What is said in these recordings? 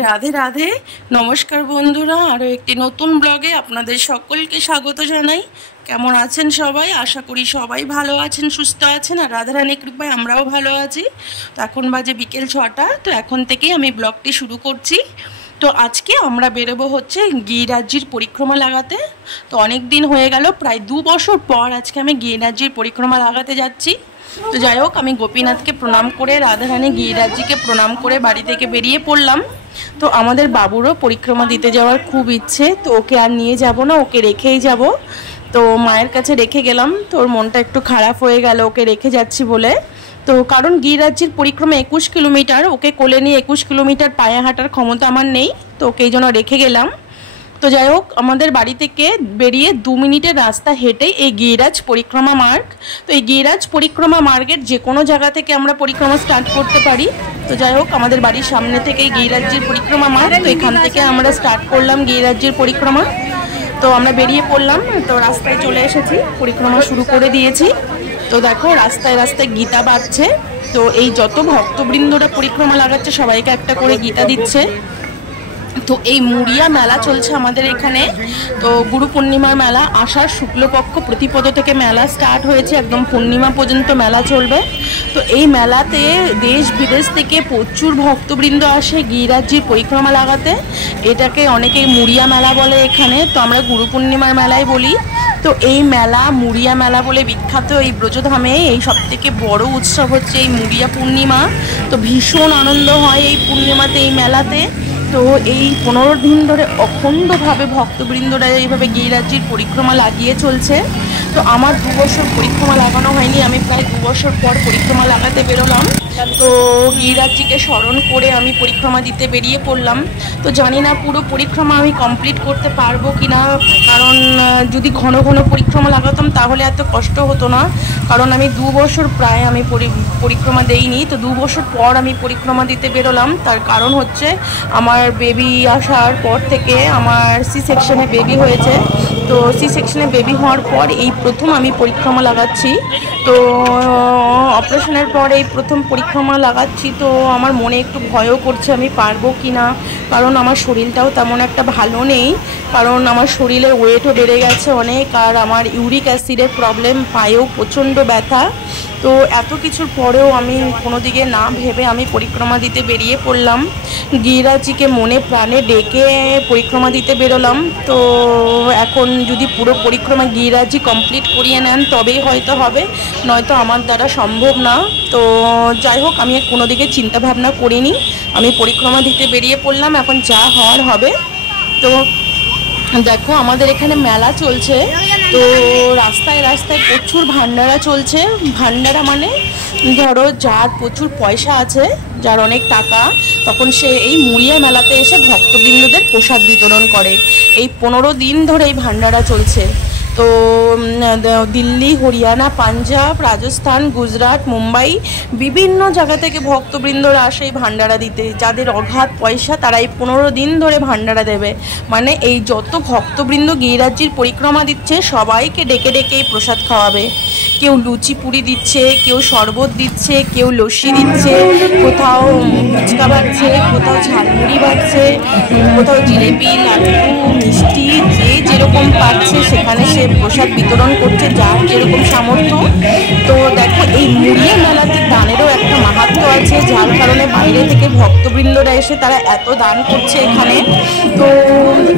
রাধে রাধে। নমস্কার বন্ধুরা, আরও একটি নতুন ব্লগে আপনাদের সকলকে স্বাগত জানাই। কেমন আছেন সবাই? আশা করি সবাই ভালো আছেন, সুস্থ আছেন, আর রাধারানী কৃপায় আমরাও ভালো আছি। তো এখন বাজে বিকেল 6টা। তো এখন থেকেই আমি ব্লগটি শুরু করছি। তো আজকে আমরা বেরোবো হচ্ছে গিরিরাজ্যির পরিক্রমা লাগাতে। তো অনেক দিন হয়ে গেল, প্রায় 2 বছর পর আজকে আমি গিরিরাজ্যির পরিক্রমা লাগাতে যাচ্ছি। তো যাই হোক, আমি গোপীনাথকে প্রণাম করে, রাধারানী গিরিরাজ্যিকে প্রণাম করে বাড়ি থেকে বেরিয়ে পড়লাম। তো আমাদের বাবুরও পরিক্রমা দিতে যাওয়ার খুব ইচ্ছে, তো ওকে আর নিয়ে যাব না, ওকে রেখেই যাব। তো মায়ের কাছে রেখে গেলাম, তো ওর মনটা একটু খারাপ হয়ে গেল ওকে রেখে যাচ্ছি বলে। তো কারণ গিরিরাজ্যের পরিক্রমা 21 কিলোমিটার, ওকে কোলে নিয়ে 21 কিলোমিটার পায়ে হাঁটার ক্ষমতা আমার নেই, তো ওকে এই জন্য রেখে গেলাম। তো যাই হোক, আমাদের বাড়ি থেকে বেরিয়ে 2 মিনিটের রাস্তা হেঁটেই এই গিরিরাজ পরিক্রমা মার্গ। তো এই গিরিরাজ পরিক্রমা মার্গের যে কোনো জায়গা থেকে আমরা পরিক্রমা স্টার্ট করতে পারি। তো যাই হোক, আমাদের বাড়ির সামনে থেকেই গিরিরাজ্যের পরিক্রমা মার্গ, তো এখান থেকে আমরা স্টার্ট করলাম গিরিরাজ্যের পরিক্রমা। তো আমরা বেরিয়ে পড়লাম, তো রাস্তায় চলে এসেছি, পরিক্রমা শুরু করে দিয়েছি। তো দেখো, রাস্তায় রাস্তায় গীতা বাজছে। তো এই যত ভক্তবৃন্দরা পরিক্রমা লাগাচ্ছে সবাইকে একটা করে গীতা দিচ্ছে। তো এই মুড়িয়া মেলা চলছে আমাদের এখানে। তো গুরু পূর্ণিমার মেলা, আষাঢ় শুক্লপক্ষ প্রতিপদ থেকে মেলা স্টার্ট হয়েছে, একদম পূর্ণিমা পর্যন্ত মেলা চলবে। তো এই মেলাতে দেশ বিদেশ থেকে প্রচুর ভক্তবৃন্দ আসে গিরিরাজ্যির পরিক্রমা লাগাতে। এটাকে অনেকে মুড়িয়া মেলা বলে এখানে, তো আমরা গুরু পূর্ণিমার মেলায় বলি। তো এই মেলা মুড়িয়া মেলা বলে বিখ্যাত এই ব্রজধামে। এই সবথেকে বড় উৎসব হচ্ছে এই মুড়িয়া পূর্ণিমা। তো ভীষণ আনন্দ হয় এই পূর্ণিমাতে, এই মেলাতে। তো এই 15 দিন ধরে অখণ্ডভাবে ভক্তবৃন্দরা এইভাবে গিরিরাজ্যির পরিক্রমা লাগিয়ে চলছে। তো আমার 2 বছর পরিক্রমা লাগানো হয়নি, আমি প্রায় 2 বছর পর পরিক্রমা লাগাতে বেরোলাম। তো গিরিরাজ্যিকে স্মরণ করে আমি পরিক্রমা দিতে বেরিয়ে পড়লাম। তো জানি না পুরো পরিক্রমা আমি কমপ্লিট করতে পারবো কি না, কারণ যদি ঘন ঘন পরিক্রমা লাগাতাম তাহলে এত কষ্ট হতো না। কারণ আমি 2 বছর প্রায় আমি পরিক্রমা দেইনি, তো 2 বছর পর আমি পরিক্রমা দিতে বেরোলাম। তার কারণ হচ্ছে আমার বেবি আসার পর থেকে আমার সি সেকশনে বেবি হয়েছে। তো সি সেকশনে বেবি হওয়ার পর এই প্রথম আমি পরিক্রমা লাগাচ্ছি। তো অপারেশনের পর এই প্রথম পরিক্রমা লাগাচ্ছি। তো আমার মনে একটু ভয়ও করছে আমি পারবো কি না, কারণ আমার শরীরটাও তেমন একটা ভালো নেই। কারণ আমার শরীরের ওয়েটও বেড়ে গেছে অনেক, আর আমার ইউরিক অ্যাসিডের প্রবলেম, পায়েও প্রচণ্ড ব্যথা। তো এত কিছুর পরেও আমি কোনো দিকে না ভেবে আমি পরিক্রমা দিতে বেরিয়ে পড়লাম। গিরিরাজ্যিকে মনে প্রাণে ডেকে পরিক্রমা দিতে বেরোলাম। তো এখন যদি পুরো পরিক্রমা গিরিরাজ্যি কমপ্লিট করিয়ে নেন তবেই হয়তো হবে, নয়তো আমার দ্বারা সম্ভব না। তো যাই হোক, আমি কোনো দিকে চিন্তা ভাবনা করিনি, আমি পরিক্রমা দিতে বেরিয়ে পড়লাম, এখন যা হওয়ার হবে। তো দেখো, আমাদের এখানে মেলা চলছে। তো রাস্তায় রাস্তায় প্রচুর ভান্ডারা চলছে। ভান্ডারা মানে ধরো যার প্রচুর পয়সা আছে, যার অনেক টাকা, তখন সে এই মুড়িয়া মেলাতে এসে ভক্তবৃন্দদের প্রসাদ বিতরণ করে। এই 15 দিন ধরে এই ভান্ডারা চলছে। তো দিল্লি, হরিয়ানা, পাঞ্জাব, রাজস্থান, গুজরাট, মুম্বাই, বিভিন্ন জায়গা থেকে ভক্তবৃন্দরা আসে এই ভান্ডারা দিতে। যাদের অগাধ পয়সা তারা এই 15 দিন ধরে ভান্ডারা দেবে। মানে এই যত ভক্তবৃন্দ গিরিরাজ্যির পরিক্রমা দিচ্ছে সবাইকে ডেকে ডেকে এই প্রসাদ খাওয়াবে। কেউ লুচি পুরি দিচ্ছে, কেউ শরবত দিচ্ছে, কেউ লস্যি দিচ্ছে, কোথাও ফুচকা বাড়ছে, কোথাও ঝালমুড়ি বাড়ছে, কোথাও জিলিপি, লাড্ডু, মিষ্টি, যে যেরকম পাচ্ছে সেখানে সে প্রসাদ বিতরণ করছে, যার যেরকম সামর্থ্য। তো দেখো, এই মুড়িয়া মেলাতে দানেরও একটা মাহাত্ম্য আছে, যার কারণে বাইরে থেকে ভক্তবৃন্দরা এসে তারা এত দান করছে এখানে। তো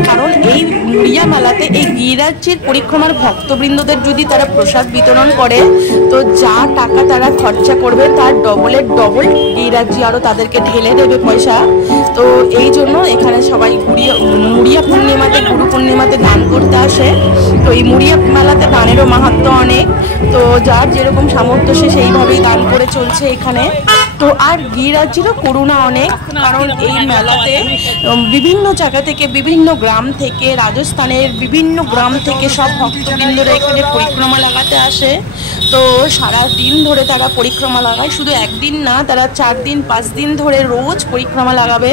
কারণ এই মুড়িয়া মেলাতে এই গিরিরাজ্যের পরিক্রমার ভক্তবৃন্দদের যদি তারা প্রসাদ বিতরণ করে, তো যা টাকা তারা খরচা করবে তার ডবলের ডবল গিরিরাজ্যি আরও তাদেরকে ঢেলে দেবে পয়সা। তো এই জন্য এখানে সবাই মুড়িয়া পূর্ণিমাতে, গুরু পূর্ণিমাতে দান করতে আসে। তো এই মুড়িয়া মেলাতে দানেরও মাহাত্ম্য অনেক। তো যার যেরকম সামর্থ্য সে সেইভাবেই দান করে চলছে এখানে। তো আর গিরিরাজ্যেরও করুণা অনেক, কারণ এই মেলাতে বিভিন্ন জায়গা থেকে, বিভিন্ন গ্রাম থেকে, রাজস্থানের বিভিন্ন গ্রাম থেকে সব ভক্তবৃন্দরা এখানে পরিক্রমা লাগাতে আসে। তো সারা দিন ধরে তারা পরিক্রমা লাগায়, শুধু একদিন না, তারা 4 দিন 5 দিন ধরে রোজ পরিক্রমা লাগাবে।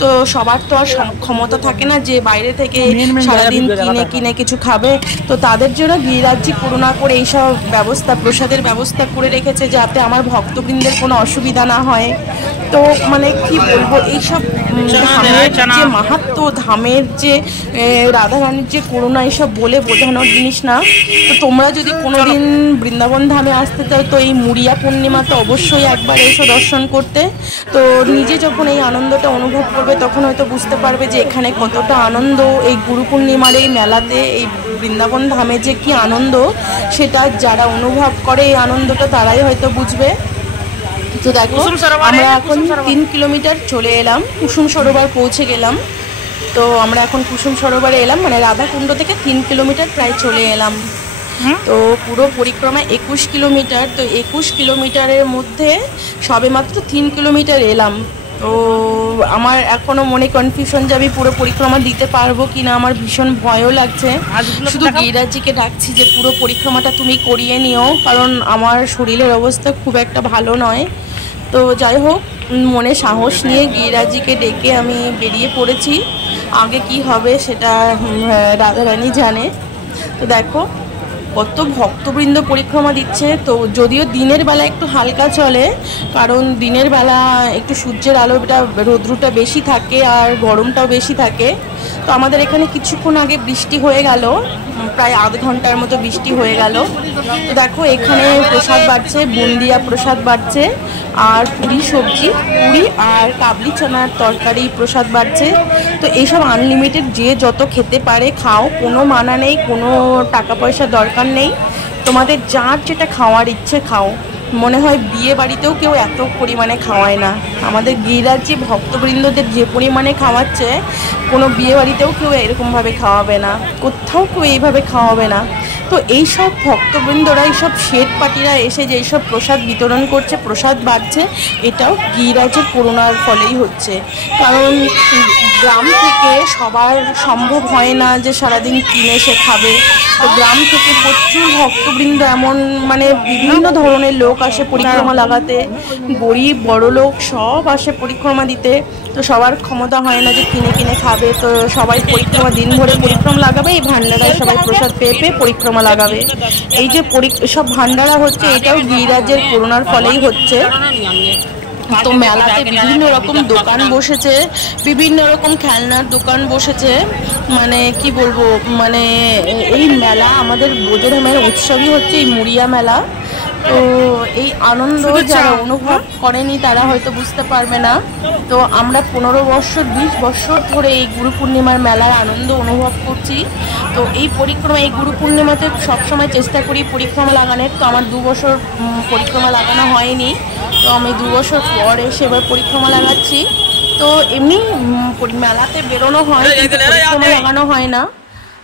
তো সবার তো আর ক্ষমতা থাকে না যে বাইরে থেকে সারাদিন কিনে কিনে কিছু খাবে। তো তাদের জন্য গিরিরাজ্যি করুণা করে এইসব ব্যবস্থা, প্রসাদের ব্যবস্থা করে রেখেছে, যাতে আমার ভক্তবৃন্দের কোনো অসুবিধা আনা হয়। তো মানে কি বলবো, এইসব ধামের যে মাহাত্ম্য, ধামের যে রাধারানীর যে করুণা, এইসব বলে বোঝানোর জিনিস না। তো তোমরা যদি কোনোদিন বৃন্দাবন ধামে আসতে চাও তো এই মুড়িয়া পূর্ণিমা তো অবশ্যই একবার এসো দর্শন করতে। তো নিজে যখন এই আনন্দটা অনুভব করবে তখন হয়তো বুঝতে পারবে যে এখানে কতটা আনন্দ, এই গুরু পূর্ণিমার এই মেলাতে, এই বৃন্দাবন ধামে যে কি আনন্দ, সেটা যারা অনুভব করে এই আনন্দটা তারাই হয়তো বুঝবে। তো দেখো আমরা এখন 3 কিলোমিটার চলে এলাম, কুসুম সরোবর পৌঁছে গেলাম। তো আমরা এখন কুসুম সরোবরে এলাম, মানে রাধাকুণ্ড থেকে 3 কিলোমিটার প্রায় চলে এলাম। তো পুরো পরিক্রমা 21 কিলোমিটার। তো 21 কিলোমিটারের মধ্যে সবে মাত্র 3 কিলোমিটার এলাম। তো আমার এখনও মনে কনফিউশন যে আমি পুরো পরিক্রমা দিতে পারবো কি না, আমার ভীষণ ভয়ও লাগছে। শুধু গিরিরাজজিকে ডাকছি যে পুরো পরিক্রমাটা তুমি করিয়ে নিও, কারণ আমার শরীরের অবস্থা খুব একটা ভালো নয়। তো যাই হোক, মনে সাহস নিয়ে গিরিরাজজিকে ডেকে আমি বেরিয়ে পড়েছি। আগে কি হবে সেটা রাধারানী জানে। তো দেখো কত ভক্তবৃন্দ পরিক্রমা দিচ্ছে। তো যদিও দিনের বেলা একটু হালকা চলে, কারণ দিনের বেলা একটু সূর্যের আলোটা, রৌদ্রটা বেশি থাকে আর গরমটাও বেশি থাকে। তো আমাদের এখানে কিছুক্ষণ আগে বৃষ্টি হয়ে গেল, প্রায় আধ ঘন্টার মতো বৃষ্টি হয়ে গেল। তো দেখো এখানে প্রসাদ বাড়ছে, বুন্দিয়া প্রসাদ বাড়ছে, আর পুরি সবজি, পুরি আর কাবলি চানার তরকারি প্রসাদ বাড়ছে। তো এইসব আনলিমিটেড, যে যত খেতে পারে খাও, কোনো মানা নেই, কোনো টাকা পয়সার দরকার নেই, তোমাদের যার যেটা খাওয়ার ইচ্ছে খাও। মনে হয় বিয়ে বাড়িতেও কেউ এত পরিমাণে খাওয়ায় না। আমাদের গিরিরাজ্যে ভক্তবৃন্দদের যে পরিমাণে খাওয়াচ্ছে, কোনো বিয়ে বাড়িতেও কেউ এরকমভাবে খাওয়াবে না, কোথাও কেউ এইভাবে খাওয়াবে না। তো এইসব ভক্তবৃন্দরা, এইসব শেঠ পার্টিরা এসে যে এইসব প্রসাদ বিতরণ করছে, প্রসাদ বাড়ছে, এটাও গিরিরাজের করুণার ফলেই হচ্ছে। কারণ গ্রাম থেকে সবার সম্ভব হয় না যে সারাদিন কিনে সে খাবে। তো গ্রাম থেকে প্রচুর ভক্তবৃন্দ, এমন মানে বিভিন্ন ধরনের লোক আসে পরিক্রমা লাগাতে, গরিব বড় লোক সব আসে পরিক্রমা দিতে। তো সবার ক্ষমতা হয় না যে কিনে কিনে খাবে। তো সবাই পরিক্রমা দিন ভরে পরিক্রমা লাগাবে, এই ভান্ডারায় সবাই প্রসাদ পেয়ে পেয়ে পরিক্রমা লাগাবে। এই যে সব ভান্ডারা হচ্ছে, এটাও গিরিরাজের করুণার ফলেই হচ্ছে। তো মেলাতে বিভিন্ন রকম দোকান বসেছে, বিভিন্ন রকম খেলনার দোকান বসেছে। মানে কি বলবো, মানে এই মেলা আমাদের বোঝধামের উৎসবই হচ্ছে এই মুড়িয়া মেলা। তো এই আনন্দ যারা অনুভব করেনি তারা হয়তো বুঝতে পারবে না। তো আমরা 15 বছর 20 বছর ধরে এই গুরু পূর্ণিমার মেলার আনন্দ অনুভব করছি। তো এই পরিক্রমা, এই গুরু পূর্ণিমাতে সবসময় চেষ্টা করি পরিক্রমা লাগানোর। তো আমার 2 বছর পরিক্রমা লাগানো হয়নি, তো আমি 2 বছর পর এসে এবার পরিক্রমা লাগাচ্ছি। তো এমনি মেলাতে বেরোনো হয়, পরিক্রমা লাগানো হয় না।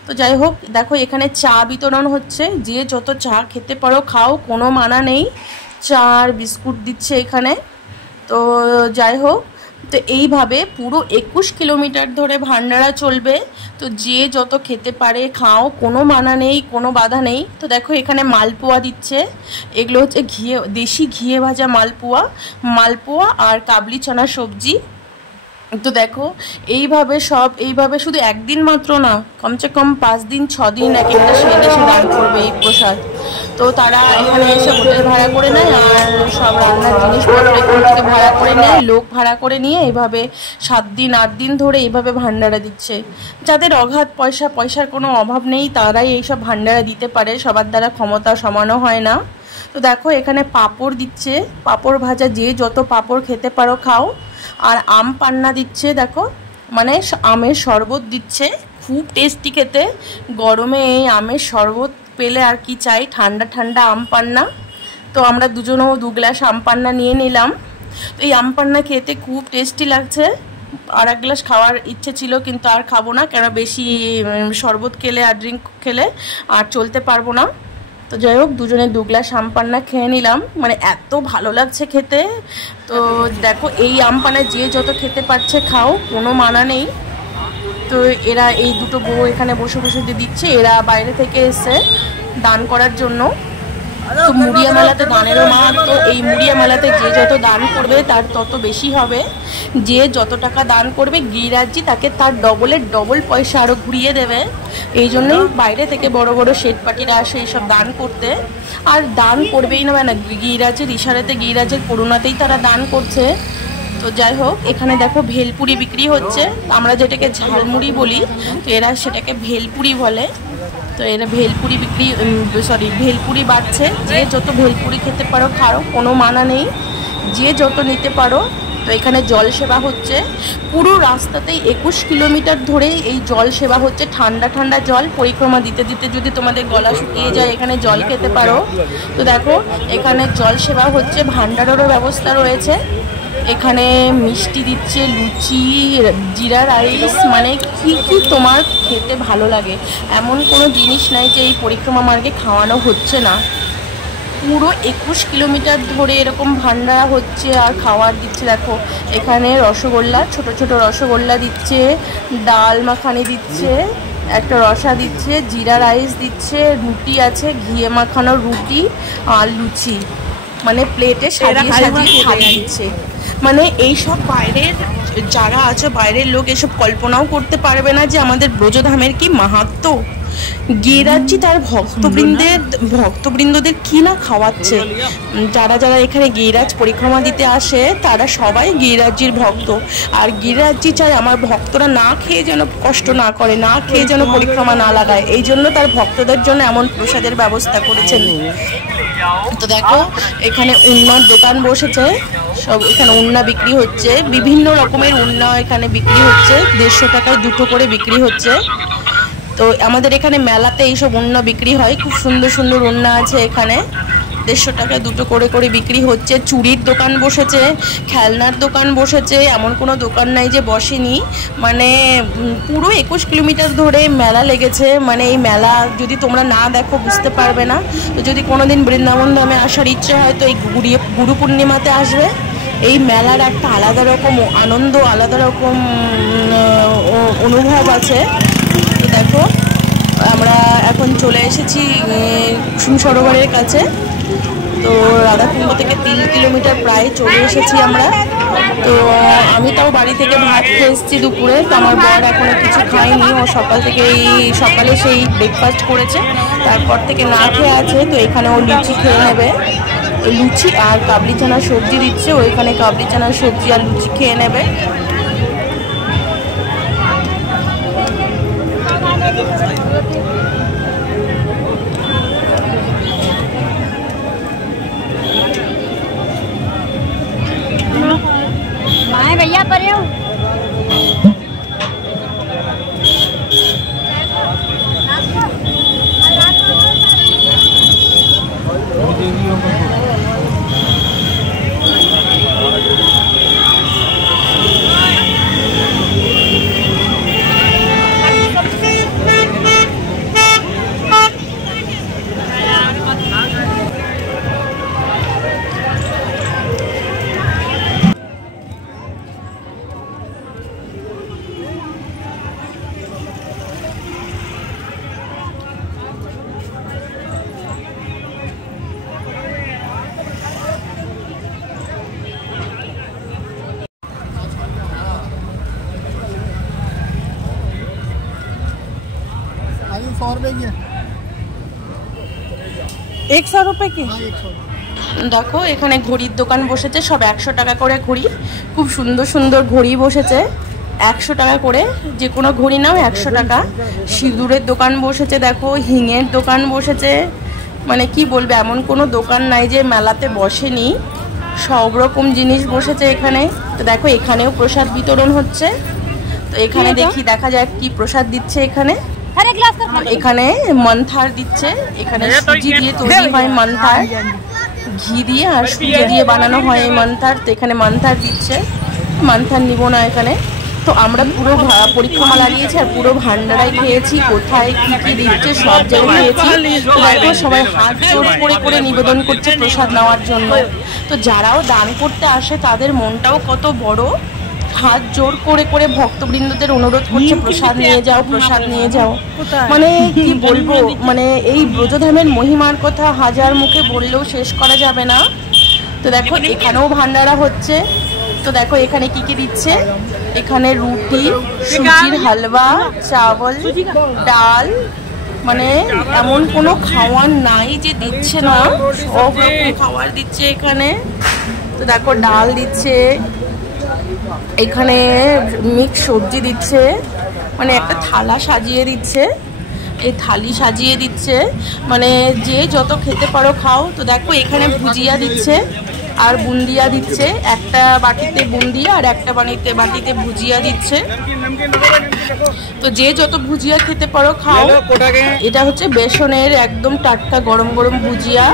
তো যাই হোক, দেখো এখানে চা বিতরণ হচ্ছে, যে যত চা খেতে পারো খাও, কোনো মানা নেই। চা আর বিস্কুট দিচ্ছে এখানে। তো যাই হোক, তো এইভাবে পুরো 21 কিলোমিটার ধরে ভান্ডারা চলবে। তো যে যত খেতে পারে খাও, কোনো মানা নেই, কোনো বাধা নেই। তো দেখো এখানে মালপোয়া দিচ্ছে, এগুলো হচ্ছে ঘিয়ে, দেশি ঘিয়ে ভাজা মালপোয়া, মালপোয়া আর কাবলি চানা সবজি। তো দেখো এইভাবে এইভাবে শুধু একদিন মাত্র না, কমসে কম 5 দিন 6 দিন এক একটা শেড এসে দান করবে এই প্রসাদ। তো তারা এখানে এসে হোটেল ভাড়া করে নেয়, আর সব রান্নার জিনিসপত্র এখান থেকে ভাড়া করে নেয়, লোক ভাড়া করে নিয়ে এইভাবে 7 দিন 8 দিন ধরে এইভাবে ভান্ডারা দিচ্ছে। যাদের অগাধ পয়সার কোনো অভাব নেই তারাই এইসব ভান্ডারা দিতে পারে, সবার দ্বারা ক্ষমতা সমানও হয় না। তো দেখো এখানে পাঁপড় দিচ্ছে, পাঁপড় ভাজা, যে যত পাঁপড় খেতে পারো খাও। আর আম পান্না দিচ্ছে, দেখো মানে আমের শরবত দিচ্ছে, খুব টেস্টি খেতে। গরমে এই আমের শরবত পেলে আর কি চাই, ঠান্ডা ঠান্ডা আম পান্না। তো আমরা দুজনেও 2 গ্লাস আম পান্না নিয়ে নিলাম। তো এই আম পান্না খেতে খুব টেস্টি লাগছে। আর 1 গ্লাস খাওয়ার ইচ্ছে ছিল, কিন্তু আর খাবো না, কেন বেশি শরবত খেলে আর ড্রিঙ্ক খেলে আর চলতে পারবো না। তো যাই হোক, দুজনে 2 গ্লাস আম পান্না খেয়ে নিলাম, মানে এত ভালো লাগছে খেতে। তো দেখো এই আম পান্না যে যত খেতে পারছে খাও, কোনো মানা নেই। তো এরা এই দুটো বউ এখানে বসে বসে দিচ্ছে, এরা বাইরে থেকে এসে দান করার জন্য। তো মুড়িয়া মেলাতে দানেরও মাহাত্ম্য। এই মুড়িয়া মেলাতে যে যত দান করবে তার তত বেশি হবে। যে যত টাকা দান করবে গিরিরাজজি তাকে তার ডবলের ডবল পয়সা আরও ঘুরিয়ে দেবে। এই জন্যই বাইরে থেকে বড় বড় শেঠ পাটিরা আসে এইসব দান করতে। আর দান করবেই না মানে গিরিরাজের ইশারাতে, গিরিরাজের করুণাতেই তারা দান করছে। তো যাই হোক, এখানে দেখো ভেলপুরি বিক্রি হচ্ছে। আমরা যেটাকে ঝালমুড়ি বলি, তো এরা সেটাকে ভেলপুরি বলে। তো এরা ভেলপুরি ভেলপুরি বাড়ছে। যে যত ভেলপুরি খেতে পারো খাও, কোনো মানা নেই, যে যত নিতে পারো। তো এখানে জল সেবা হচ্ছে পুরো রাস্তাতেই 21 কিলোমিটার ধরেই এই জল সেবা হচ্ছে। ঠান্ডা ঠান্ডা জল, পরিক্রমা দিতে দিতে যদি তোমাদের গলা শুকিয়ে যায় এখানে জল খেতে পারো। তো দেখো এখানে জল সেবা হচ্ছে, ভান্ডারেরও ব্যবস্থা রয়েছে। এখানে মিষ্টি দিচ্ছে, লুচি, জিরা রাইস, মানে কি কি তোমার খেতে ভালো লাগে এমন কোনো জিনিস নাই যে এই পরিক্রমা মার্গে খাওয়ানো হচ্ছে না। পুরো 21 কিলোমিটার ধরে এরকম ভান্ডারা হচ্ছে আর খাওয়ার দিচ্ছে। দেখো এখানে রসগোল্লা, ছোট ছোট রসগোল্লা দিচ্ছে, ডাল মাখানি দিচ্ছে, একটা রসা দিচ্ছে, জিরা রাইস দিচ্ছে, রুটি আছে, ঘিয়ে মাখানো রুটি আর লুচি, মানে প্লেটে সাজিয়ে সাজিয়ে খাইয়ে দিচ্ছে। মানে এইসব বাইরের যারা আছে, বাইরের লোক এসব কল্পনাও করতে পারবে না যে আমাদের ব্রজধামের কি মাহাত্ম্য। গিরিরাজজি তার ভক্তবৃন্দদের কি না খাওয়াচ্ছে। যারা যারা এখানে গিরিরাজ পরিক্রমা দিতে আসে তারা সবাই গিরিরাজজির ভক্ত। আর গিরিরাজজি চায় আমার ভক্তরা না খেয়ে যেন কষ্ট না করে, না খেয়ে যেন পরিক্রমা না লাগায়। এই জন্য তার ভক্তদের জন্য এমন প্রসাদের ব্যবস্থা করেছেন। তো দেখো এখানে উন্নার দোকান বসেছে, সব এখানে উন্না বিক্রি হচ্ছে, বিভিন্ন রকমের উন্না এখানে বিক্রি হচ্ছে। 150 টাকায় 2টো করে বিক্রি হচ্ছে। তো আমাদের এখানে মেলাতে এইসব উন্না বিক্রি হয়, খুব সুন্দর সুন্দর উন্না আছে এখানে। 150 টাকায় 2টো করে করে বিক্রি হচ্ছে। চুড়ির দোকান বসেছে, খেলনার দোকান বসেছে, এমন কোনো দোকান নাই যে বসেনি। মানে পুরো 21 কিলোমিটার ধরে মেলা লেগেছে। মানে এই মেলা যদি তোমরা না দেখো বুঝতে পারবে না। তো যদি কোনোদিন বৃন্দাবন ধামে আসার ইচ্ছে হয় তো এই গুরু পূর্ণিমাতে আসবে। এই মেলার একটা আলাদা রকম আনন্দ, আলাদা রকম অনুভব আছে। তো দেখো আমরা এখন চলে এসেছি কুসুম সরোবরের কাছে। তো রাধাকুণ্ড থেকে 3 কিলোমিটার প্রায় চলে এসেছি আমরা। তো আমি তাও বাড়ি থেকে ভাত খেয়ে এসেছি দুপুরে। তো আমার বর এখনো কিছু খায়নি, ও সকালে সেই ব্রেকফাস্ট করেছে, তারপর থেকে না খেয়ে আছে। তো এখানে ও লুচি খেয়ে নেবে, লুচি আর কাবলি চানার সবজি দিচ্ছে, ওইখানে কাবলি চানার সবজি আর লুচি খেয়ে নেবে। भैया परे हो ₹100 की। দেখো এখানে ঘড়ির দোকান বসেছে, সব 100 টাকা করে ঘড়ি। খুব সুন্দর সুন্দর ঘড়ি বসেছে, 100 টাকা করে, যে কোনো ঘড়ি নাও 100 টাকা। সিঁদুরের দোকান বসেছে, দেখো হিঙের দোকান বসেছে। মানে কি বলবে, এমন কোনো দোকান নাই যে মেলাতে বসেনি, সব রকম জিনিস বসেছে এখানে। তো দেখো এখানেও প্রসাদ বিতরণ হচ্ছে। তো এখানে দেখা যায় কি প্রসাদ দিচ্ছে এখানে। এখানে মন্থার দিচ্ছে, এখানে সুজি দিয়ে তৈরি হয় মন্থার, ঘি দিয়ে আর সুজি দিয়ে বানানো হয় এই মন্থার। তো এখানে মন্থার দিচ্ছে, মন্থার নিব না এখানে। তো আমরা পুরো পরিক্রমা লাগিয়েছি আর পুরো ভান্ডারাই খেয়েছি, কোথায় কি কি দিচ্ছে সব জায়গায় খেয়েছি। তো সবাই হাত জোর করে করে নিবেদন করছে প্রসাদ নেওয়ার জন্য। তো যারাও দান করতে আসে তাদের মনটাও কত বড়, হাত জোর করে করে ভক্তবৃন্দদের অনুরোধ করছে প্রসাদ নিয়ে যাও, প্রসাদ নিয়ে যাও। মানে কি বলবো, মানে এই ব্রজধামের মহিমার কথা হাজার মুখে বললেও শেষ করা যাবে না। তো দেখো এখানেও ভান্ডারা হচ্ছে। তো দেখো এখানে কি কি দিচ্ছে, এখানে রুটি, সুজির হালুয়া, চাवल, ডাল, মানে এমন কোনো খাওয়ার নাই যে দিচ্ছে না, সব রকম খাবার দিচ্ছে এখানে। তো দেখো ডাল দিচ্ছে, এখানে মিক্স সবজি দিচ্ছে, মানে একটা থালা সাজিয়ে দিচ্ছে, এই থালি সাজিয়ে দিচ্ছে, মানে যে যত খেতে পারো খাও। তো দেখো এখানে ভুজিয়া দিচ্ছে আর বুন্দিয়া দিচ্ছে, একটা বাটিতে বুন্দিয়া আর একটা বাটিতে ভুজিয়া দিচ্ছে। তো যে যত ভুজিয়া খেতে পারো খাও। এটা হচ্ছে বেসনের একদম টাটকা গরম গরম ভুজিয়া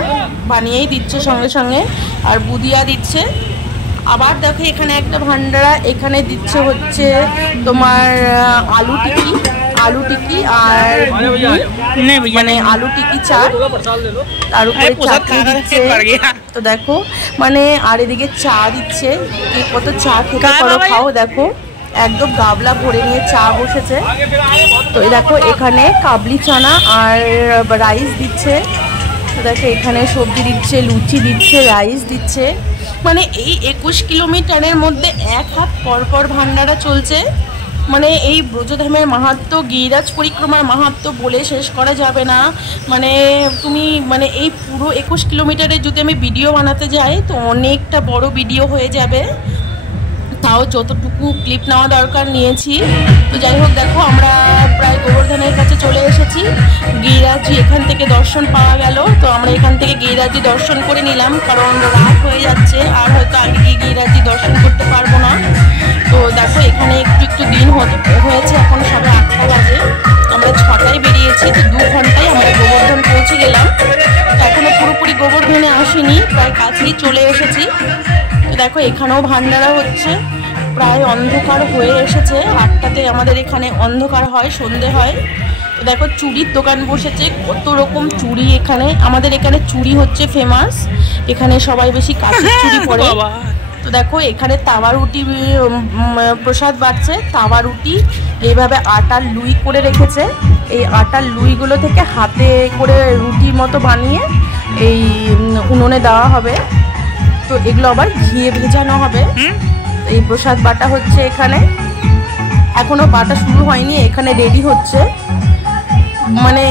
বানিয়েই দিচ্ছে সঙ্গে সঙ্গে, আর বুদিয়া দিচ্ছে। আবার দেখো এখানে একটা ভান্ডারা, এখানে দিচ্ছে হচ্ছে তোমার আলু টিকি আর মানে আলু টিকি চার, তার উপরে চাটনি দিচ্ছে। তো দেখো মানে আর এদিকে চা দিচ্ছে, কত চা খেতে পারো খাও। দেখো একদম গাবলা ভরে নিয়ে চা বসেছে। তো দেখো এখানে কাবলি চানা আর রাইস দিচ্ছে। তো দেখো এখানে সবজি দিচ্ছে, লুচি দিচ্ছে, রাইস দিচ্ছে। মানে এই 21 কিলোমিটারের মধ্যে এক হাত পরপর ভান্ডারা চলছে। মানে এই ব্রজধামের মাহাত্ম্য, গিরিরাজ পরিক্রমার মাহাত্ম্য বলে শেষ করা যাবে না। মানে তুমি মানে এই পুরো 21 কিলোমিটারে যদি আমি ভিডিও বানাতে যাই তো অনেকটা বড় ভিডিও হয়ে যাবে, তাও যতটুকু ক্লিপ নেওয়া দরকার নিয়েছি। তো যাই হোক দেখো আমরা প্রায় গোবর্ধনের কাছে চলে এসেছি। গিরিরাজি এখান থেকে দর্শন পাওয়া গেল। তো আমরা এখান থেকে গিরিরাজি দর্শন করে নিলাম, কারণ রাত হয়ে যাচ্ছে আর হয়তো আগে গিয়ে গিরিরাজি দর্শন করতে পারবো না। তো দেখো এখানে একটু দিন হয়েছে, এখন সবে 8টা বাজে, আমরা 6টায় বেরিয়েছি। তো 2 ঘন্টায় আমরা গোবর্ধন পৌঁছে গেলাম। এখনো পুরোপুরি গোবর্ধনে আসিনি, প্রায় কাছেই চলে এসেছি। তো দেখো এখানেও ভান্ডারা হচ্ছে, প্রায় অন্ধকার হয়ে এসেছে। 8টাতে আমাদের এখানে অন্ধকার হয়, সন্ধে হয়। তো দেখো চুড়ির দোকান বসেছে, কত রকম চুড়ি এখানে। আমাদের এখানে চুড়ি হচ্ছে ফেমাস, এখানে সবাই বেশি কাঠের চুড়ি পরে। তো দেখো এখানে তাওয়া রুটি প্রসাদ বাড়ছে, তাওয়া রুটি এইভাবে আটার লুই করে রেখেছে। এই আটার লুইগুলো থেকে হাতে করে রুটির মতো বানিয়ে এই উনুনে দেওয়া হবে। তো এগুলো আবার ঘিয়ে ভেজানো হবে। এই প্রসাদ বাটা হচ্ছে এখানে, এখনো বাটা শুরু হয়নি, এখানে রেডি হচ্ছে। মানে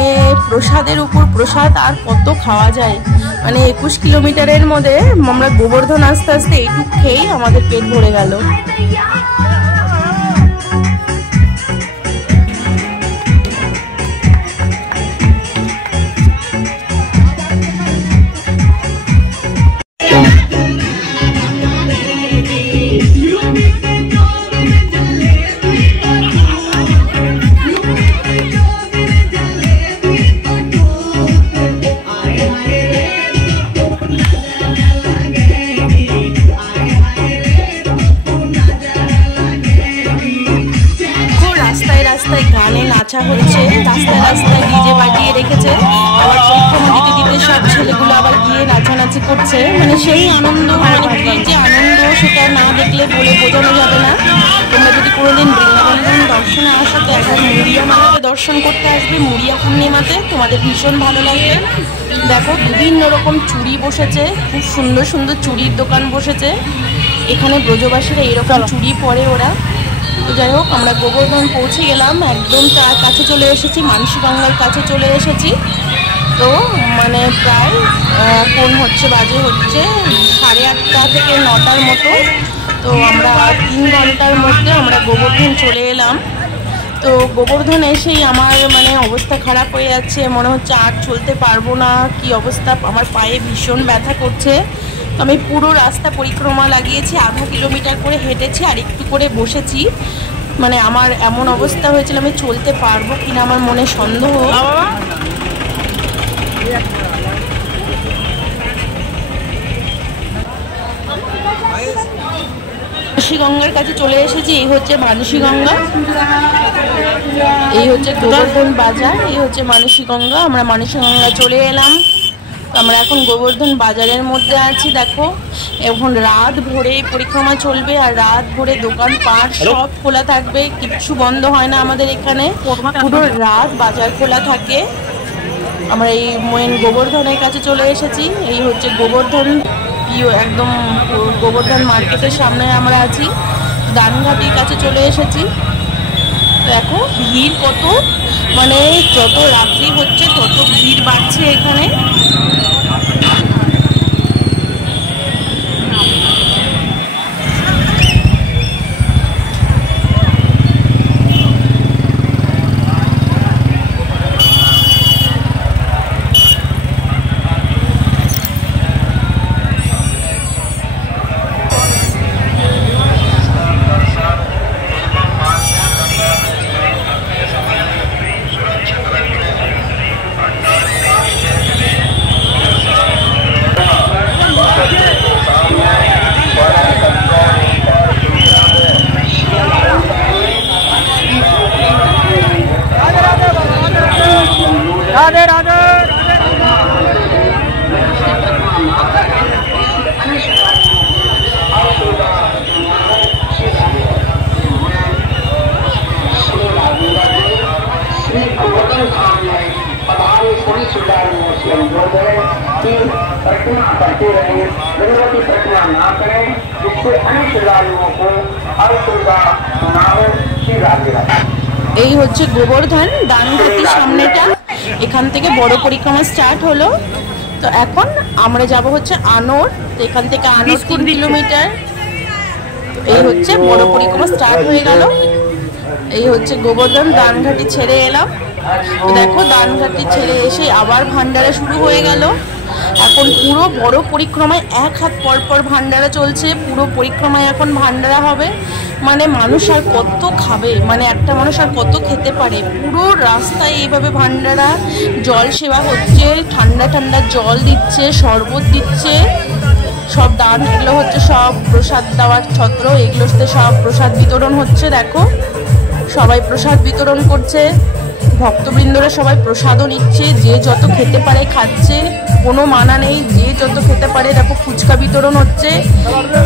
প্রসাদের উপর প্রসাদ আর কত খাওয়া যায়। মানে 21 কিলোমিটারের মধ্যে আমরা গোবর্ধন আস্তে আস্তে এইটুক খেয়েই আমাদের পেট ভরে গেল। গানে নাচা হচ্ছে, রাস্তায় রাস্তায় ডিজে বাজিয়ে রেখেছে। আবার পরিক্রমা দিতে দিতে সব ছেলেগুলো আবার গিয়ে নাচানাচি করছে। মানে সেই আনন্দ, মানে কি যে আনন্দ সেটা না দেখলে বলে বোঝানো যাবে না। তোমরা যদি কোনোদিন বৃন্দাবন দর্শনে আসো তো একবার মুড়িয়া মেলাতে দর্শন করতে আসবে, মুড়িয়া পূর্ণিমাতে, তোমাদের ভীষণ ভালো লাগবে। দেখো বিভিন্ন রকম চুড়ি বসেছে, খুব সুন্দর সুন্দর চুড়ির দোকান বসেছে এখানে। ব্রজবাসীরা এরকম চুড়ি পরে ওরা। তো যাই হোক আমরা গোবর্ধন পৌঁছে গেলাম, একদম তার কাছে চলে এসেছি, মানসীগঙ্গার কাছে চলে এসেছি। তো মানে প্রায় কোন বাজে হচ্ছে 8:30 থেকে 9টার মতো। তো আমরা 3 ঘন্টার মধ্যে আমরা গোবর্ধন চলে এলাম। তো গোবর্ধন এসেই আমার মানে অবস্থা খারাপ হয়ে যাচ্ছে, মনে হচ্ছে আর চলতে পারবো না, কি অবস্থা, আমার পায়ে ভীষণ ব্যথা করছে। তো আমি পুরো রাস্তা পরিক্রমা লাগিয়েছি, আধা কিলোমিটার করে হেঁটেছি আর একটু করে বসেছি। মানে আমার এমন অবস্থা হয়েছিল আমি চলতে পারবো কিনা আমার মনে সন্দেহ। মানসীগঙ্গার কাছে চলে এসেছি, এই হচ্ছে মানসীগঙ্গা, এই হচ্ছে গোবর্ধন বাজার, এই হচ্ছে মানসীগঙ্গা। আমরা মানসীগঙ্গা চলে এলাম। আমরা এখন গোবর্ধন বাজারের মধ্যে আছি। দেখো এখন রাত ভোরে পরিক্রমা চলবে আর রাত ভোরে দোকান পাট সব খোলা থাকবে, কিচ্ছু বন্ধ হয় না আমাদের এখানে, পুরো রাত বাজার খোলা থাকে। আমরা এই মেন গোবর্ধনের কাছে চলে এসেছি। এই হচ্ছে গোবর্ধন, একদম গোবর্ধন মার্কেটের সামনে আমরা আছি, দানঘাটির কাছে চলে এসেছি। দেখো ভিড় কত, মানে যত রাত্রি হচ্ছে তত ভিড় বাড়ছে এখানে। राधे राधे। प्रतिमा करते रहे, भगवती प्रतिमा ना करें, जिससे अन्य श्रद्धालुओं को असुविधा ना हो। श्री राधे राधे। এই হচ্ছে গোবর্ধন দানঘাটির সামনেটা, এখান থেকে বড় পরিক্রমা স্টার্ট হলো। তো এখন আমরা যাব হচ্ছে আনোর, তো এখান থেকে আনোর 3 কিলোমিটার। এই হচ্ছে বড় পরিক্রমা স্টার্ট হয়ে গেল। এই হচ্ছে গোবর্ধন দানঘাটি ছেড়ে এলাম। তো দেখো দানঘাটি ছেড়ে এসে আবার ভান্ডারা শুরু হয়ে গেল। এখন পুরো বড় পরিক্রমায় 1 হাত পর পর ভান্ডারা চলছে, পুরো পরিক্রমায় এখন ভান্ডারা হবে। মানে মানুষ আর কত খাবে, মানে একটা মানুষ আর কত খেতে পারে। পুরো রাস্তায় এইভাবে ভান্ডারা, জল সেবা হচ্ছে, ঠান্ডা ঠান্ডা জল দিচ্ছে, শরবত দিচ্ছে, সব দান, এগুলো হচ্ছে সব প্রসাদ দেওয়ার ছত্র, এগুলোতে সব প্রসাদ বিতরণ হচ্ছে। দেখো সবাই প্রসাদ বিতরণ করছে, ভক্তবৃন্দরা সবাই প্রসাদও নিচ্ছে, যে যত খেতে পারে খাচ্ছে, কোনো মানা নেই, যে যত খেতে পারে। দেখো ফুচকা বিতরণ হচ্ছে,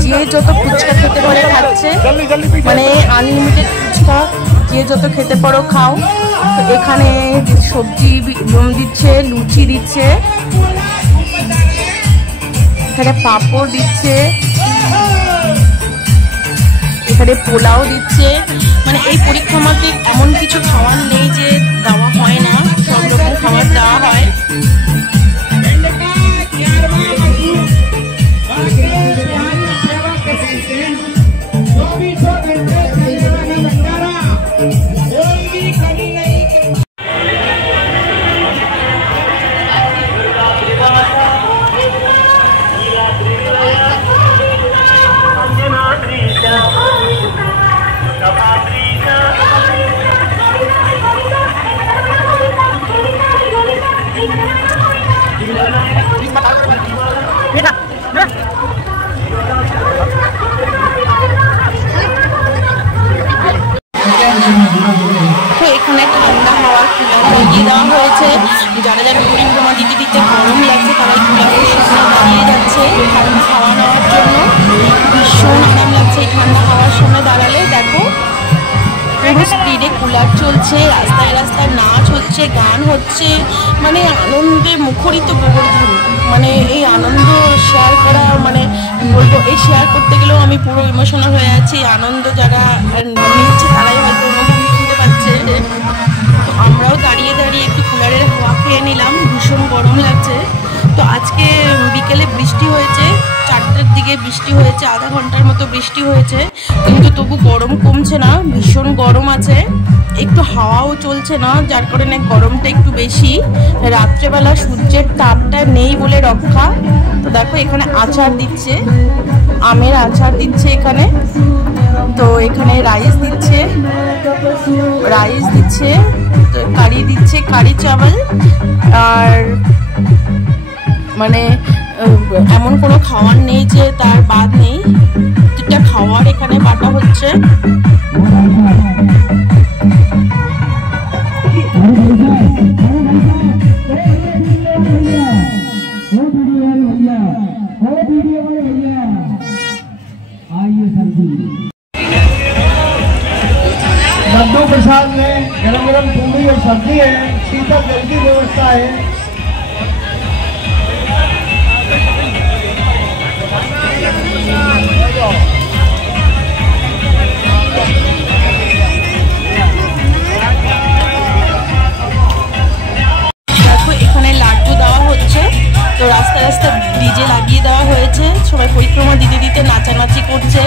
যে যত ফুচকা খেতে পারে খাচ্ছে, মানে আনলিমিটেড ফুচকা, যে যত খেতে পারো খাও। তো এখানে সবজি দিচ্ছে, লুচি দিচ্ছে, এখানে পাঁপড় দিচ্ছে, এখানে পোলাও দিচ্ছে। মানে এই পরিক্রমাতে এমন কিছু খাবার নেই যে দেওয়া হয় না, সব রকম খাবার দেওয়া হয়। তো এখানে ঠান্ডা হাওয়ার কুলার লাগিয়ে দেওয়া হয়েছে, যারা যারা পরিক্রমা দিতে দিতে গরম লাগছে তারা কুলারের সামনে দাঁড়িয়ে যাচ্ছে ঠান্ডা হাওয়া নেওয়ার জন্য। ভীষণ আরাম লাগছে এই ঠান্ডা হাওয়ার সামনে দাঁড়ালে। দেখো পুরো স্পিডে কুলার চলছে, রাস্তায় রাস্তায় নাচ হচ্ছে, গান হচ্ছে, মানে আনন্দে মুখরিত গোবর্ধন। মানে এই আনন্দ শেয়ার করা, মানে বলবো এই শেয়ার করতে গেলেও আমি পুরো ইমোশনাল হয়ে আছি। আনন্দ যারা নিচ্ছে তারাই হয়তো অনুভূতি করতে পারছে। তো আমরাও দাঁড়িয়ে দাঁড়িয়ে একটু কুলারের হাওয়া খেয়ে নিলাম, ভীষণ গরম লাগছে। তো আজকে বিকেলে বৃষ্টি হয়েছে, 4টার দিকে বৃষ্টি হয়েছে, আধা ঘন্টার মতো বৃষ্টি হয়েছে, কিন্তু তবু গরম কমছে না, ভীষণ গরম আছে। একটু হাওয়াও চলছে না, যার কারণে গরমটা একটু বেশি। রাত্রেবেলা সূর্যের তাপটা নেই বলে রক্ষা। তো দেখো এখানে আচার দিচ্ছে, আমের আচার দিচ্ছে এখানে। তো এখানে রাইস দিচ্ছে, তো কারি দিচ্ছে, কারি চাওয়াল। আর মানে এমন কোনো খাওয়ার নেই যে তার বাদ নেই, প্রত্যেকটা খাওয়ার এখানে বাটা হচ্ছে। लड्डू प्रसाद में गरम गरम पूरी और सब्जी है, शीतल जल की व्यवस्था है। দেখো এখানে লাড্ডু দেওয়া হচ্ছে, তো রাস্তা রাস্তা ডিজে লাগিয়ে দেওয়া হয়েছে, সবাই পরিক্রমা দিতে দিতে নাচানাচি করছে,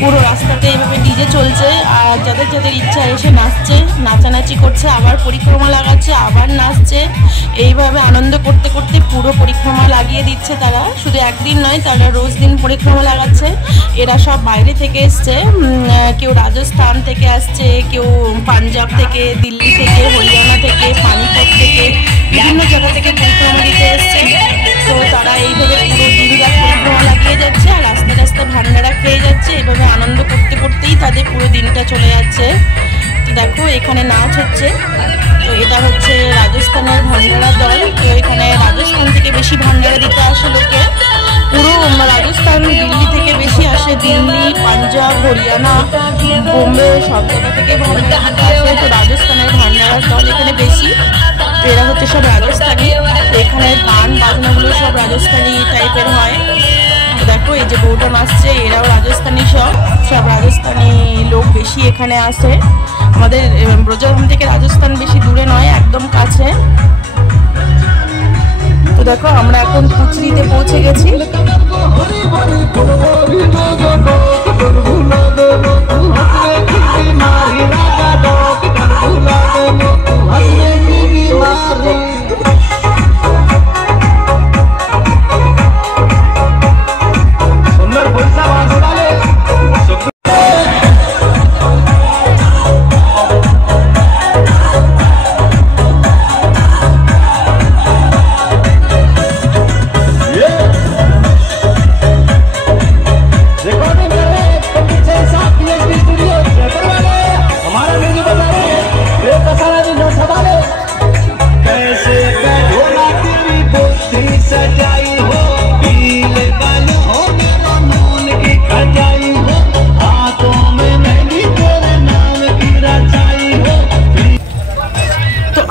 পুরো রাস্তাতে এইভাবে ডিজে চলছে। আর যাদের যাদের ইচ্ছা এসে নাচছে, নাচানাচি করছে, আবার পরিক্রমা লাগাচ্ছে, আবার নাচছে, এইভাবে আনন্দ করতে করতে পুরো পরিক্রমা লাগিয়ে দিচ্ছে তারা। শুধু একদিন নয়, তারা রোজ দিন পরিক্রমা লাগাচ্ছে। এরা সব বাইরে থেকে এসছে, কেউ রাজস্থান থেকে আসছে, কেউ পাঞ্জাব থেকে, দিল্লি থেকে, হরিয়ানা থেকে, পানিপত থেকে, বিভিন্ন জায়গা থেকে পরিক্রমা দিতে এসছে। তো তারা এইভাবে পুরো দিনরাত পরিক্রমা লাগিয়ে যাচ্ছে আর রাস্তা রাস্তা ভান্ডারা খেয়ে যাচ্ছে। এইভাবে আনন্দ করতে করতেই তাদের পুরো দিনটা চলে যাচ্ছে। তো দেখো এখানে নাচ হচ্ছে, তো এটা হচ্ছে রাজস্থানের ভান্ডারা দল। তো এখানে রাজস্থান থেকে বেশি ভান্ডারা দিতে আসে লোকে, পুরো রাজস্থান দিল্লি থেকে বেশি আসে, দিল্লি, পাঞ্জাব, হরিয়ানা, বোম্বে সব জায়গা থেকে ভান্ডারা দিতে আসে। তো রাজস্থানের ভান্ডারার দল এখানে বেশি। তো এরা হচ্ছে সব রাজস্থানী, তো এখানে গান বাজনাগুলো সব রাজস্থানী টাইপের হয়। তো দেখো এই যে বউটা নাচছে, এরাও রাজস্থানী, সব রাজস্থানী লোক বেশি এখানে আসে। আমাদের ব্রজধাম থেকে রাজস্থান বেশি দূরে নয়, একদম কাছে। তো দেখো আমরা এখন কুচরিতে পৌঁছে গেছি।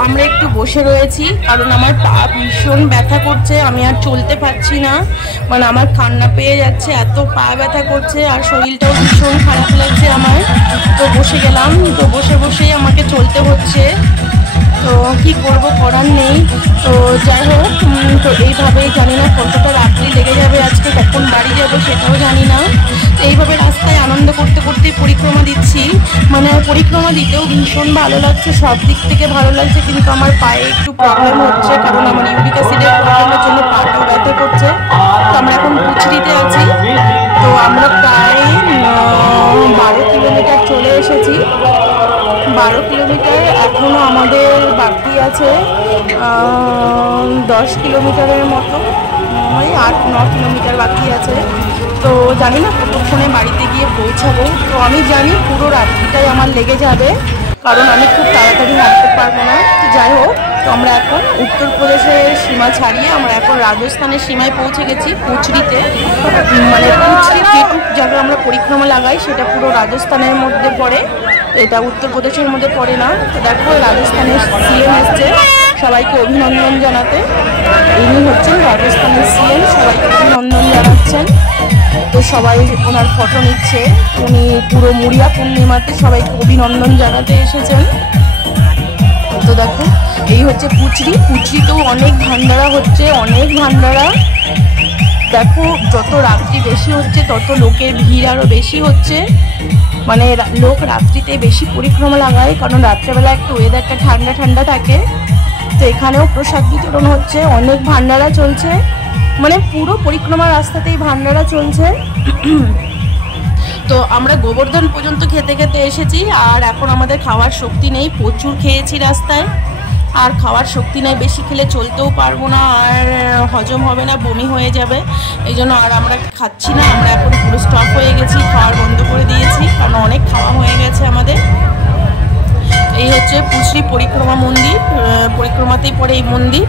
আমরা একটু বসে রয়েছি কারণ আমার পা ভীষণ ব্যথা করছে, আমি আর চলতে পারছি না, মানে আমার কান্না পেয়ে যাচ্ছে, এত পা ব্যথা করছে আর শরীরটাও ভীষণ খারাপ লাগছে আমার। তো বসে গেলাম, তো বসে বসেই আমাকে চলতে হচ্ছে, তো কি করব, করার নেই। তো যাই হোক, তো এইভাবেই জানি না কতটা রাত্রি লেগে যাবে আজকে, কখন বাড়ি যাবো সেটাও জানি না। তো এইভাবে রাস্তায় আনন্দ করতে করতে পরিক্রমা দিচ্ছি, মানে পরিক্রমা দিতেও ভীষণ ভালো লাগছে, সব দিক থেকে ভালো লাগছে। কিন্তু আমার পায়ে একটু প্রবলেম হচ্ছে, কারণ আমার ইউরিক অ্যাসিডের প্রবলেমের জন্য পাটাও ব্যথা করছে। তো আমরা এখন কুচরিতে আছি, তো আমরা প্রায় 12 কিলোমিটার চলে এসেছি। 12 কিলোমিটার এখনও আমাদের বাকি আছে 10 কিলোমিটারের মতো, ওই 8-9 কিলোমিটার বাকি আছে। তো জানি না কতক্ষণে বাড়িতে গিয়ে পৌঁছাবো। তো আমি জানি পুরো রাত্রিটাই আমার লেগে যাবে, কারণ আমি খুব তাড়াতাড়ি হাঁটতে পারবো না। তো যাই হোক, তো আমরা এখন উত্তরপ্রদেশের সীমা ছাড়িয়ে আমরা এখন রাজস্থানের সীমায় পৌঁছে গেছি, কুচরিতে। মানে কুচরি যেটুক জায়গা আমরা পরিক্রমা লাগাই সেটা পুরো রাজস্থানের মধ্যে পড়ে, এটা উত্তরপ্রদেশের মধ্যে পড়ে না। তো দেখো রাজস্থানের সিএম এসছে সবাইকে অভিনন্দন জানাতে, ইনি হচ্ছেন রাজস্থানের সিএম, সবাইকে অভিনন্দন জানাচ্ছেন। তো সবাই ওনার ফটো নিচ্ছে, উনি পুরো মুড়িয়া পূর্ণিমাতে সবাইকে অভিনন্দন জানাতে এসেছেন। তো দেখো এই হচ্ছে কুচরি, কুচরিতেও অনেক ভান্ডারা হচ্ছে, অনেক ভান্ডারা। দেখো যত রাত্রি বেশি হচ্ছে তত লোকের ভিড় আরও বেশি হচ্ছে, মানে লোক রাত্রিতে বেশি পরিক্রমা লাগায়, কারণ রাত্রেবেলা একটু ওয়েদারটা ঠান্ডা ঠান্ডা থাকে। তো এখানেও প্রসাদ বিতরণ হচ্ছে, অনেক ভান্ডারা চলছে, মানে পুরো পরিক্রমা রাস্তাতেই ভান্ডারা চলছে। তো আমরা গোবর্ধন পর্যন্ত খেতে খেতে এসেছি, আর এখন আমাদের খাওয়ার শক্তি নেই, প্রচুর খেয়েছি রাস্তায়, আর খাওয়ার শক্তি নেই, বেশি খেলে চলতেও পারবো না, আর হজম হবে না, বমি হয়ে যাবে, এই জন্য আর আমরা খাচ্ছি না। আমরা এখন পুরো স্টপ হয়ে গেছি, খাওয়ার বন্ধ করে দিয়েছি, কারণ অনেক খাওয়া হয়ে গেছে আমাদের। এই হচ্ছে কুচরি পরিক্রমা মন্দির, পরিক্রমাতেই পড়ে এই মন্দির।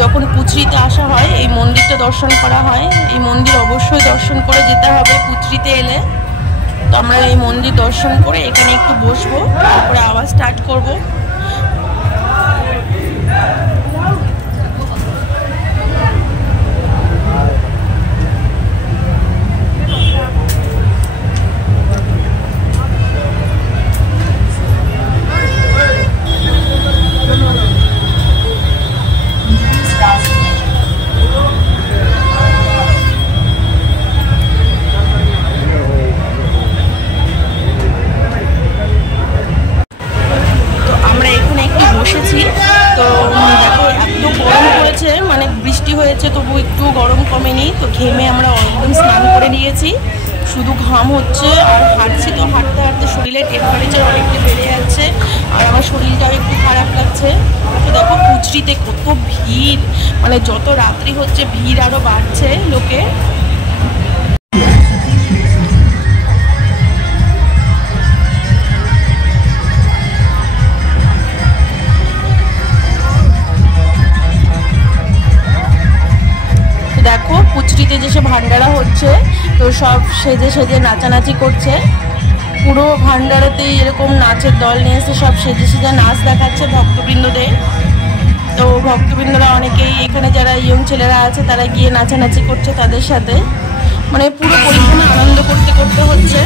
যখন কুচরিতে আসা হয় এই মন্দিরটা দর্শন করা হয়, এই মন্দির অবশ্যই দর্শন করে যেতে হবে কুচরিতে এলে। তো তো আমরা এই মন্দির দর্শন করে এখানে একটু বসবো, তারপরে আবার স্টার্ট করব। তো দেখো এত গরম পড়েছে, মানে বৃষ্টি হয়েছে তবু একটু গরম কমেনি। তো ঘেমে আমরা একদম স্নান করে নিয়েছি, শুধু ঘাম হচ্ছে আর হাঁটছি। তো হাঁটতে হাঁটতে শরীরের টেম্পারেচার অনেকটা বেড়ে যাচ্ছে আর আমার শরীরটাও একটু খারাপ লাগছে। তো দেখো কুচরিতে কত ভিড়, মানে যত রাত্রি হচ্ছে ভিড় আরও বাড়ছে লোকে। দেখো কুচরিতে যে সব ভান্ডারা হচ্ছে, তো সব সেজে সেজে নাচানাচি করছে। পুরো ভান্ডারাতেই এরকম নাচের দল নিয়ে এসে সব সেজে সেজে নাচ দেখাচ্ছে ভক্তবৃন্দদের। তো ভক্তবৃন্দরা অনেকেই এখানে যারা ইয়ং ছেলেরা আছে তারা গিয়ে নাচানাচি করছে তাদের সাথে, মানে পুরো পরিক্রমা আনন্দ করতে করতে হচ্ছে।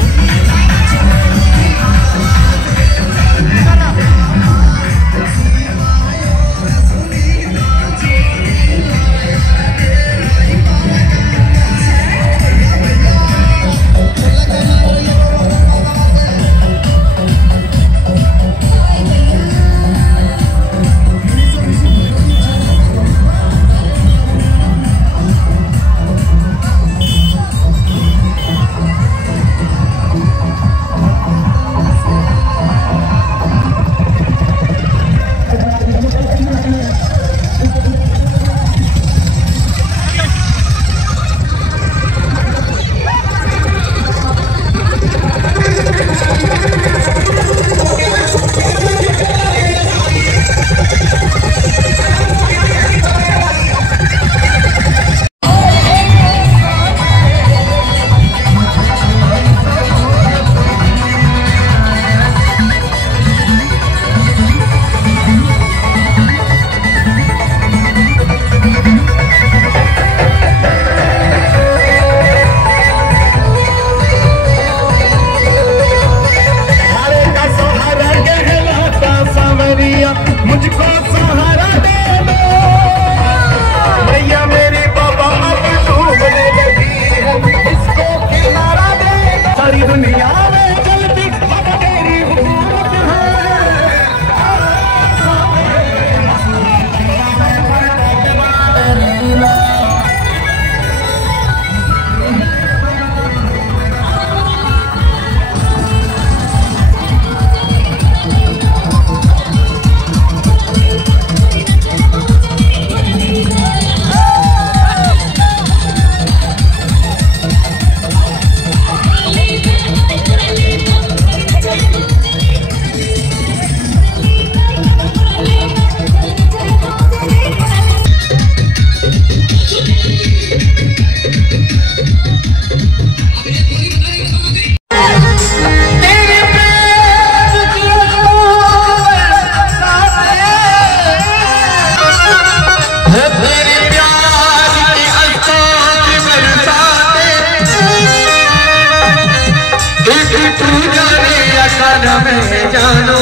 जानो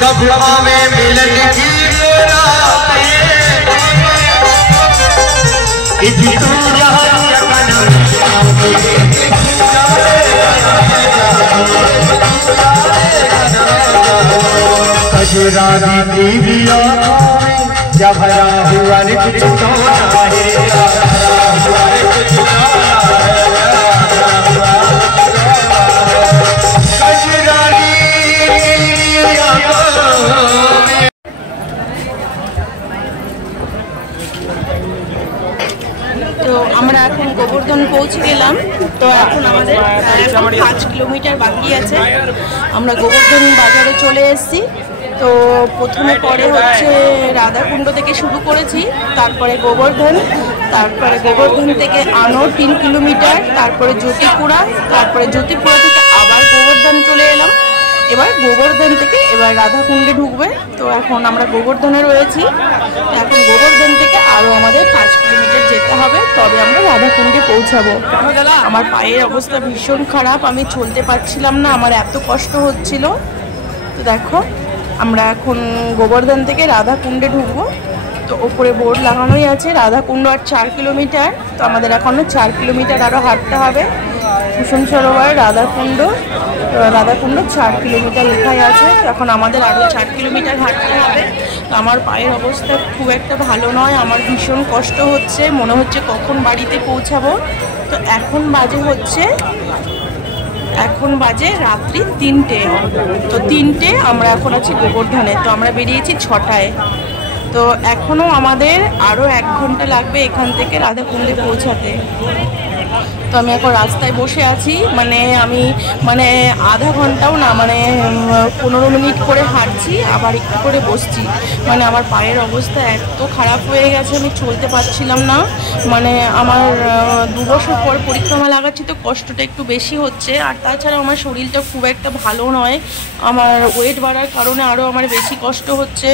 कब हमें मिलन की कजुरानी दीविया जब भरा हुआ कुछ सोना তো আমরা এখন গোবর্ধন পৌঁছে গেলাম। তো এখন আমাদের 5 কিলোমিটার বাকি আছে। আমরা গোবর্ধন বাজারে চলে এসেছি। তো প্রথমে পরে হচ্ছে রাধাকুণ্ড থেকে শুরু করেছি, তারপরে গোবর্ধন, তারপরে গোবর্ধন থেকে আনো 3 কিলোমিটার, তারপরে জ্যোতিপুরা, তারপরে জ্যোতিপুরা থেকে আবার গোবর্ধন চলে এলাম। এবার গোবর্ধন থেকে এবার রাধাকুণ্ডে ঢুকবে। তো এখন আমরা গোবর্ধনে রয়েছি। এখন গোবর্ধন থেকে আরও আমাদের 5 কিলোমিটার যেতে হবে, তবে আমরা রাধাকুণ্ডে পৌঁছাবো। আমার পায়ের অবস্থা ভীষণ খারাপ, আমি চলতে পারছিলাম না, আমার এত কষ্ট হচ্ছিল। তো দেখো আমরা এখন গোবর্ধন থেকে রাধাকুণ্ডে ঢুকবো। তো ওপরে বোর্ড লাগানোই আছে রাধাকুণ্ড আর 4 কিলোমিটার। তো আমাদের এখনও 4 কিলোমিটার আরও হাঁটতে হবে। কুসুম সরোবর রাধাকুণ্ড 4 কিলোমিটার লেখাই আছে। এখন আমাদের আরও 4 কিলোমিটার হাঁটতে হবে। তো আমার পায়ের অবস্থা খুব একটা ভালো নয়, আমার ভীষণ কষ্ট হচ্ছে, মনে হচ্ছে কখন বাড়িতে পৌঁছাবো। তো এখন বাজে রাত্রি 3টে। তো 3টে, আমরা এখন আছি গোবর্ধনে। তো আমরা বেরিয়েছি 6টায়। তো এখনও আমাদের আরও 1 ঘন্টা লাগবে এখান থেকে রাধাকুণ্ডে পৌঁছাতে। তো আমি এখন রাস্তায় বসে আছি, আমি আধা ঘন্টাও না, 15 মিনিট করে হাঁটছি, আবার একটু করে বসছি। আমার পায়ের অবস্থা এত খারাপ হয়ে গেছে, আমি চলতে পারছিলাম না। আমার 2 বছর পর পরিক্রমা লাগাচ্ছি, তো কষ্টটা একটু বেশি হচ্ছে। আর তাছাড়া আমার শরীরটা খুব একটা ভালো নয়, আমার ওয়েট বাড়ার কারণে আরও আমার বেশি কষ্ট হচ্ছে।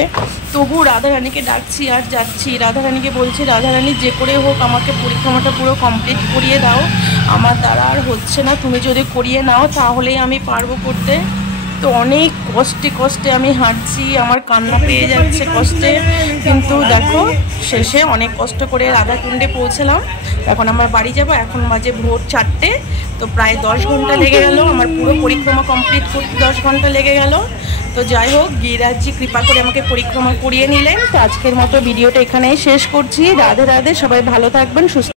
তবু রাধারানীকে ডাকছি আর যাচ্ছি, রাধারানীকে বলছি, রাধারানী যে করে হোক আমাকে পরিক্রমাটা পুরো কমপ্লিট করিয়ে দাও, আমার দ্বারা আর হচ্ছে না, তুমি যদি করিয়ে নাও তাহলেই আমি পারবো করতে। তো অনেক কষ্টে আমি হাঁটছি, আমার কান্না পেয়ে যাচ্ছে কষ্টে। কিন্তু দেখো শেষে অনেক কষ্ট করে রাধাকুণ্ডে পৌঁছলাম। এখন আমরা বাড়ি যাব। এখন বাজে ভোর 4টে। তো প্রায় 10 ঘন্টা লেগে গেল, আমার পুরো পরিক্রমা কমপ্লিট করতে 10 ঘন্টা লেগে গেল। তো যাই হোক, গিরিরাজজি কৃপা করে আমাকে পরিক্রমা করিয়ে নিলেন। তো আজকের মতো ভিডিওটা এখানেই শেষ করছি। রাধে রাধে, সবাই ভালো থাকবেন, সুস্থ